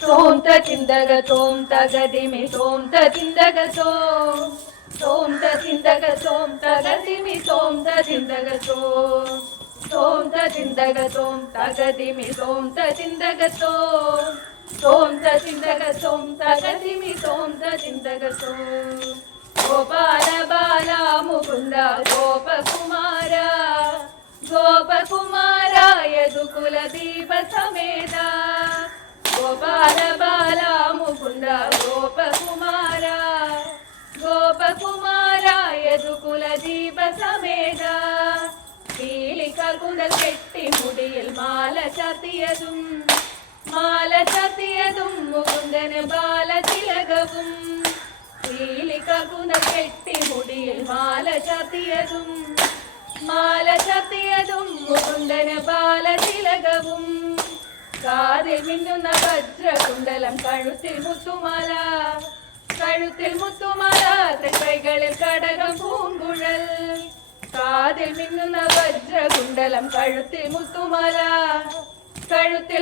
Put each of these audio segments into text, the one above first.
തോം തിന്തക തോം തകതിമി തോം തിന്തക തോം തിന്തക തോം തകതിമി തോം തിന്തക തോം തിന്തക തോം തകതിമി തോം തിന്തക തോം തിന്തക തോം തകതിമി തോം തിന്തക ഗോപാല ബാല മുകുന്ദ ഗോപകുമാര ഗോപകുമാര യദുകുലദീപ സമേത ഗോപാല ബാല മുകുന്ദ ഗോപകുമാര ഗോപകുമാര യദുകുലദീപ സമേത പീലിക്കാൽ കുന്തൽ കെട്ടി മുടിയിൽ മാല ചാർത്തിയതും മുകുന്ദന് ബാലതിലകവും പീലിക്കാൽ കുന്തൽ കെട്ടി മുടിയിൽ മാല ചാർത്തിയതും മുകുന്ദന് ബാലതിലകവും കാതിൽ മിന്നുന്ന വജ്രകുണ്ടലം കഴുത്തിൽ മുത്തുമാല തൃക്കൈകളിൽ കടകം പൂങ്കുഴൽ കാതിൽ മിന്നുന്ന വജ്രകുണ്ടലം കഴുത്തിൽ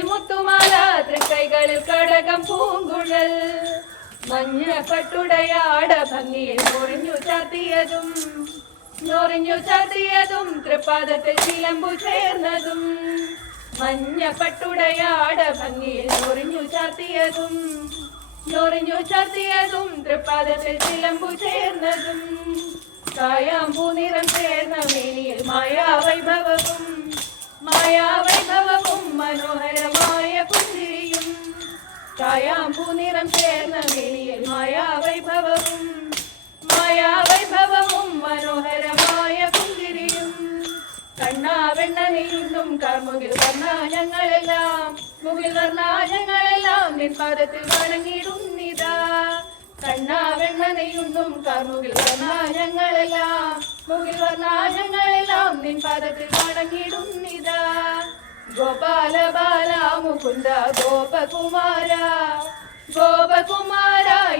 മുത്തുമാല തൃക്കൈകളിൽ കടകം പൂങ്കുഴൽ മഞ്ഞ പട്ടുടയാട ഭംഗിയിൽ ഞൊറിഞ്ഞു ചാർത്തിയതും തൃപ്പാദത്തിൽ ചിലമ്പു ചേർന്നതും മഞ്ഞ പട്ടുടയാട ഭംഗിയിൽ ഞൊറിഞ്ഞു ചാർത്തിയതും തൃപ്പാദത്തിൽ ചിലമ്പു ചേർന്നതും കായാമ്പൂ നിറം ചേർന്ന മേനിയിൽ മായാവൈഭവവും മനോഹരമായ പുഞ്ചിരിയും കായാമ്പൂ നിറം ചേർന്ന മേനിയിൽ മായാവൈഭവവും മനോഹരമായ പുഞ്ചിരിയും കണ്ണാവെണ്ണ നെയ്യുണ്ടും കാർമുകിൽ വർണ്ണാനങ്ങളെല്ലാം നിൻ പാദത്തിൽ വണങ്ങിടുന്നിതാ കണ്ണാവെണ്ണ നെയ്യുണ്ടും കാർമുകിൽ വർണ്ണാനങ്ങളെല്ലാം നിൻ പാദത്തിൽ വണങ്ങിടുന്നിതാ ഗോപാല ബാല മുകുന്ദ ഗോപകുമാര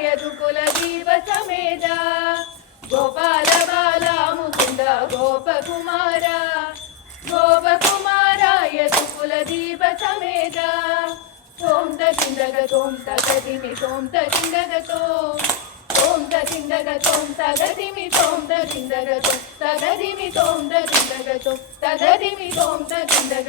യദുകുലദീപ സമേത ഗോപാല ബാല മുകുന്ദ ഗോപകുമാര യദുകുലദീപ സമേത തോം തിന്തക തോം തകതിമി തോം തിന്തക തോം തിന്തക തോം തകതിമി തോം തിന്തക തകതിമി തോം തിന്തക തകതിമി തോം തിന്തക